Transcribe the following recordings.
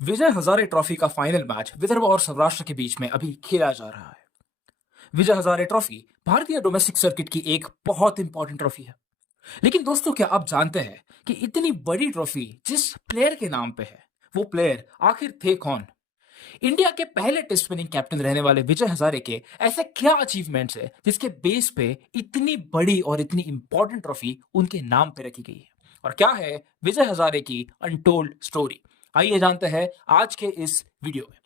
Vijay Hazare trophy का final match Vidarbha और सौराष्ट्र के बीच में अभी खेला जा रहा है। विजय हजारे ट्रॉफी भारतीय डोमेस्टिक सर्किट की एक बहुत इंपॉर्टेंट ट्रॉफी है। लेकिन दोस्तों, क्या आप जानते हैं कि इतनी बड़ी ट्रॉफी जिस प्लेयर के नाम पे है, वो प्लेयर आखिर थे कौन? इंडिया के पहले टेस्ट विनिंग कैप्टन रहने वाले विजय हजारे के ऐसे क्या अचीवमेंट्स है जिसके बेस पे इतनी बड़ी और इतनी इंपॉर्टेंट ट्रॉफी उनके नाम पे रखी गई है? और क्या है विजय हजारे की अनटोल्ड स्टोरी? आइए जानते हैं आज के इस वीडियो में।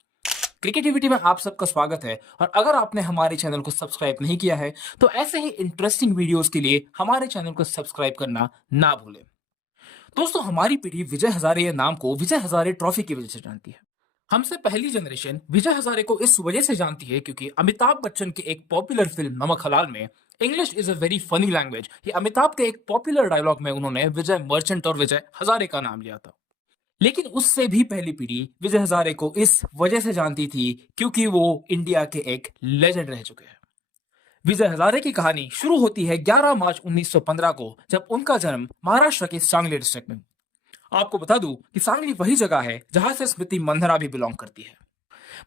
क्रिकेटिविटी में आप सबका स्वागत है, और अगर आपने हमारे चैनल को सब्सक्राइब नहीं किया है तो ऐसे ही इंटरेस्टिंग वीडियोस के लिए हमारे चैनल को सब्सक्राइब करना ना भूलें। दोस्तों, हमारी पीढ़ी विजय हजारे या नाम को विजय हजारे ट्रॉफी की वजह से जानती है। हमसे पहली जनरेशन विजय हजारे को इस वजह से जानती है क्योंकि अमिताभ बच्चन के एक पॉपुलर फिल्म नमक हलाल में English is a very funny language, ये अमिताभ के एक पॉपुलर डायलॉग में उन्होंने विजय मर्चेंट और विजय हजारे का नाम लिया था। लेकिन उससे भी पहली पीढ़ी विजय हजारे को इस वजह से जानती थी क्योंकि वो इंडिया के एक लेजेंड रह चुके हैं। विजय हजारे की कहानी शुरू होती है 11 मार्च 1915 को, जब उनका जन्म महाराष्ट्र के सांगली डिस्ट्रिक्ट में। आपको बता दूं कि सांगली वही जगह है जहां से स्मृति मंधना भी बिलोंग करती है।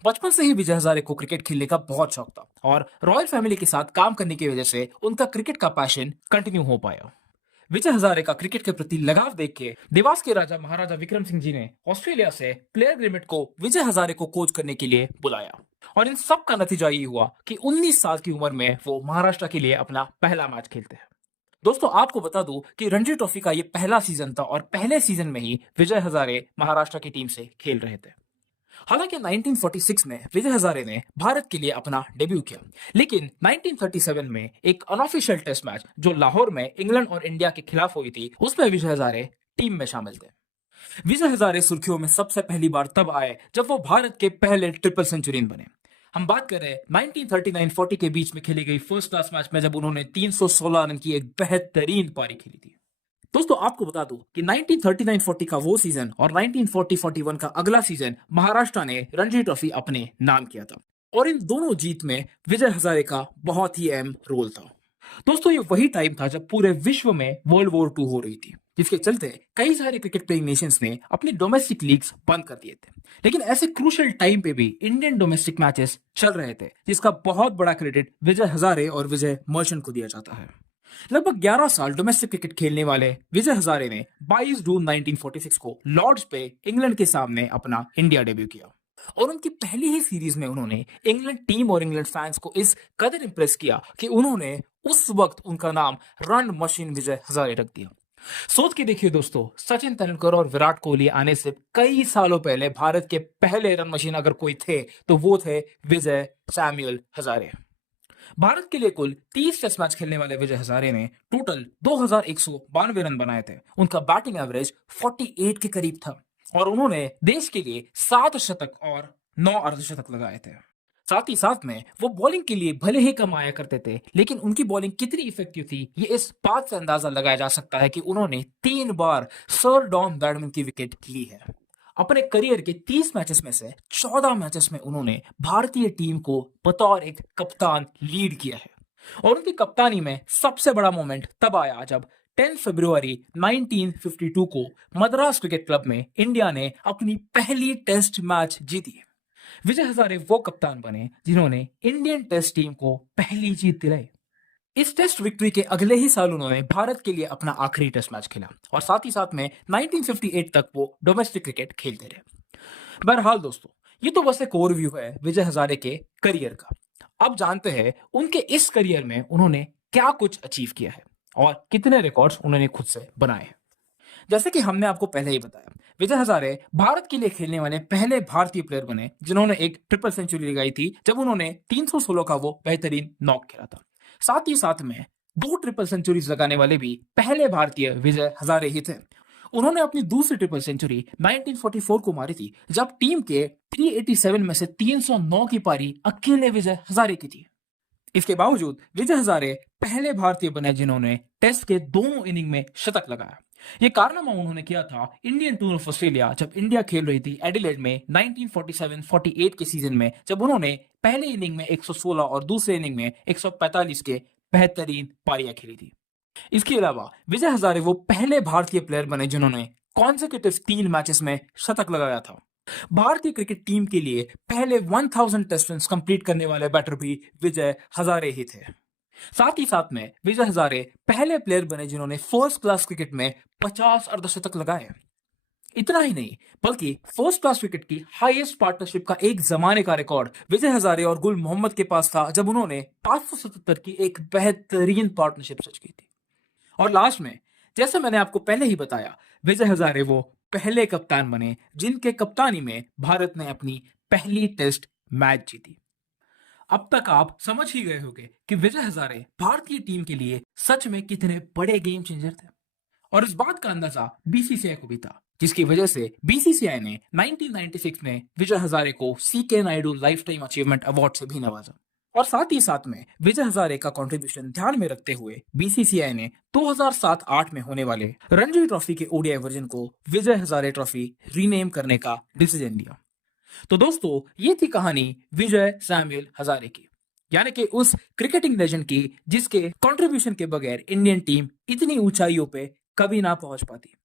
बचपन से ही विजय हजारे को क्रिकेट खेलने का बहुत शौक था, और रॉयल फैमिली के साथ काम करने की वजह से उनका क्रिकेट का पैशन कंटिन्यू हो पाया। विजय हजारे का क्रिकेट के प्रति लगाव देख के देवास के राजा महाराजा विक्रम सिंह जी ने ऑस्ट्रेलिया से प्लेयर ग्रिमिट को विजय हजारे को कोच करने के लिए बुलाया, और इन सब का नतीजा ये हुआ कि 19 साल की उम्र में वो महाराष्ट्र के लिए अपना पहला मैच खेलते हैं। दोस्तों, आपको बता दूं कि रणजी ट्रॉफी का ये पहला सीजन था, और पहले सीजन में ही विजय हजारे महाराष्ट्र की टीम से खेल रहे थे। हालांकि 1946 में विजय हजारे ने भारत के लिए अपना डेब्यू किया, लेकिन 1937 में एक अनऑफिशियल टेस्ट मैच जो लाहौर में इंग्लैंड और इंडिया के खिलाफ हुई थी, उसमें विजय हजारे टीम में शामिल थे। विजय हजारे सुर्खियों में सबसे पहली बार तब आए जब वो भारत के पहले ट्रिपल सेंचुरियन बने। हम बात कर रहे हैं 1939-40 के बीच में खेली गई फर्स्ट क्लास मैच में, जब उन्होंने 316 रन की एक बेहतरीन पारी खेली थी। दोस्तों, आपको बता दूं कि 1939-40 का वो सीजन और 1940-41 का अगला सीजन महाराष्ट्र ने रणजी ट्रॉफी अपने नाम किया था, और इन दोनों जीत में विजय हजारे का बहुत ही अहम रोल था। दोस्तों, ये वही टाइम था जब पूरे विश्व में वर्ल्ड वॉर 2 हो रही थी, जिसके चलते कई सारे क्रिकेट प्लेइंग नेशंस ने अपनी डोमेस्टिक लीग्स बंद कर दिए थे। लेकिन ऐसे क्रूशियल टाइम पे भी इंडियन डोमेस्टिक मैचेस चल रहे थे, जिसका बहुत बड़ा क्रेडिट विजय हजारे और विजय मर्चेंट को दिया जाता है। लगभग 11 साल डोमेस्टिक क्रिकेट खेलने वाले विजय हजारे ने 22 जून 1946 को लॉर्ड्स पे इंग्लैंड के सामने अपना इंडिया डेब्यू किया, और उनकी पहली ही सीरीज में उन्होंने इंग्लैंड टीम और इंग्लैंड फैंस को इस कदर इंप्रेस किया कि उन्होंने उस वक्त उनका नाम रन मशीन विजय हजारे रख दिया। सोच के देखिए दोस्तों, सचिन तेंदुलकर और विराट कोहली आने से कई सालों पहले भारत के पहले रन मशीन अगर कोई थे तो वो थे विजय सैमुअल हजारे। भारत के लिए कुल 30 टेस्ट मैच खेलने वाले विजय हजारे ने टोटल 2192 रन बनाए थे। उनका बैटिंग एवरेज 48 के करीब था, और उन्होंने देश के लिए 7 शतक और 9 अर्धशतक लगाए थे। साथ ही साथ में वो बॉलिंग के लिए भले ही कम आया करते थे, लेकिन उनकी बॉलिंग कितनी इफेक्टिव थी ये इस बात से अंदाजा लगाया जा सकता है कि उन्होंने 3 बार सर डॉन ब्रैडमैन की विकेट ली है। अपने करियर के 30 मैचेस में से 14 मैचेस में उन्होंने भारतीय टीम को बतौर एक कप्तान लीड किया है, और उनकी कप्तानी में सबसे बड़ा मोमेंट तब आया जब 10 फरवरी 1952 को मद्रास क्रिकेट क्लब में इंडिया ने अपनी पहली टेस्ट मैच जीती। विजय हजारे वो कप्तान बने जिन्होंने इंडियन टेस्ट टीम को पहली जीत दिलाई। इस टेस्ट विक्ट्री के अगले ही साल उन्होंने भारत के लिए अपना आखिरी टेस्ट मैच खेला, और साथ ही साथ में 1958 तक वो डोमेस्टिक क्रिकेट खेलते रहे। बहरहाल दोस्तों, ये तो बस एक ओवरव्यू है विजय हजारे के करियर का। अब जानते हैं उनके इस करियर में उन्होंने क्या कुछ अचीव किया है और कितने रिकॉर्ड्स उन्होंने खुद से बनाए हैं। जैसे कि हमने आपको पहले ही बताया, विजय हजारे भारत के लिए खेलने वाले पहले भारतीय प्लेयर बने जिन्होंने एक ट्रिपल सेंचुरी लगाई थी, जब उन्होंने 316 का वो बेहतरीन नॉक खेला था। साथ ही साथ में 2 ट्रिपल सेंचुरीज लगाने वाले भी पहले भारतीय विजय हजारे ही थे। उन्होंने अपनी दूसरी ट्रिपल सेंचुरी 1944 को मारी थी, जब टीम के 387 में से 309 की पारी अकेले विजय हजारे की थी। इसके बावजूद विजय हजारे पहले भारतीय बने जिन्होंने टेस्ट के दोनों इनिंग में शतक लगाया। ये कारनामा उन्होंने किया था इंडियन टूर ऑफ ऑस्ट्रेलिया, जब इंडिया खेल रही थी एडिलेड में 1947-48 के सीजन में, जब उन्होंने पहले इनिंग में 116 और दूसरे इनिंग में 145 के बेहतरीन पारियां खेली थी। इसके अलावा विजय हजारे वो पहले भारतीय प्लेयर बने जिन्होंने कॉन्सेक्यूटिव 3 मैचेस में शतक लगाया था। भारतीय क्रिकेट टीम के लिए पहले 1000 टेस्ट रन कंप्लीट करने वाले बैटर भी विजय हजारे ही थे। साथ ही साथ में विजय हजारे पहले प्लेयर बने जिन्होंने फर्स्ट क्लास क्रिकेट में 50 अर्धशतक लगाए। इतना ही नहीं बल्कि फर्स्ट क्लास क्रिकेट की हाईएस्ट पार्टनरशिप का एक जमाने का रिकॉर्ड विजय हजारे और गुल मोहम्मद के पास था जब उन्होंने 577 की एक बेहतरीन पार्टनरशिप सच की थी। और लास्ट में, जैसे मैंने आपको पहले ही बताया, विजय हजारे वो पहले कप्तान बने जिनके कप्तानी में भारत ने अपनी पहली टेस्ट मैच जीती। अब तक आप समझ ही गए होंगे कि विजय हजारे भारतीय टीम के लिए सच में कितने बड़े गेम चेंजर थे। और इस बात का अंदाजा बीसीसीआई को भी था, जिसकी वजह से बीसीसीआई ने 1996 में विजय हजारे को C K Naidu life time achievement award से भी नवाजा। और साथ ही साथ में विजय हजारे का कंट्रीब्यूशन ध्यान में रखते हुए बीसीसीआई ने 2007-8 में होने वाले रणजी ट्रॉफी के ओडीआई वर्जन को विजय हजारे ट्रॉफी रीनेम करने का डिसीजन लिया। तो दोस्तों, ये थी कहानी विजय सैमुअल हजारे की, यानी कि उस क्रिकेटिंग लेजेंड की जिसके कंट्रीब्यूशन के बगैर इंडियन टीम इतनी ऊंचाइयों पे कभी ना पहुंच पाती।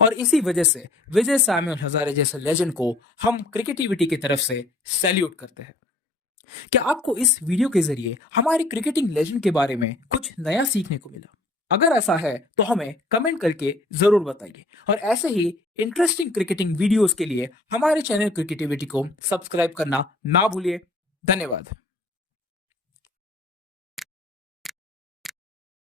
और इसी वजह से विजय सैमुअल हजारे जैसे लेजेंड को हम क्रिकेटिविटी की तरफ से सैल्यूट करते हैं। क्या आपको इस वीडियो के जरिए हमारे क्रिकेटिंग लेजेंड के बारे में कुछ नया सीखने को मिला? अगर ऐसा है तो हमें कमेंट करके जरूर बताइए। और ऐसे ही इंटरेस्टिंग क्रिकेटिंग वीडियोस के लिए हमारे चैनल क्रिकेटिविटी को सब्सक्राइब करना ना भूलिए। धन्यवाद।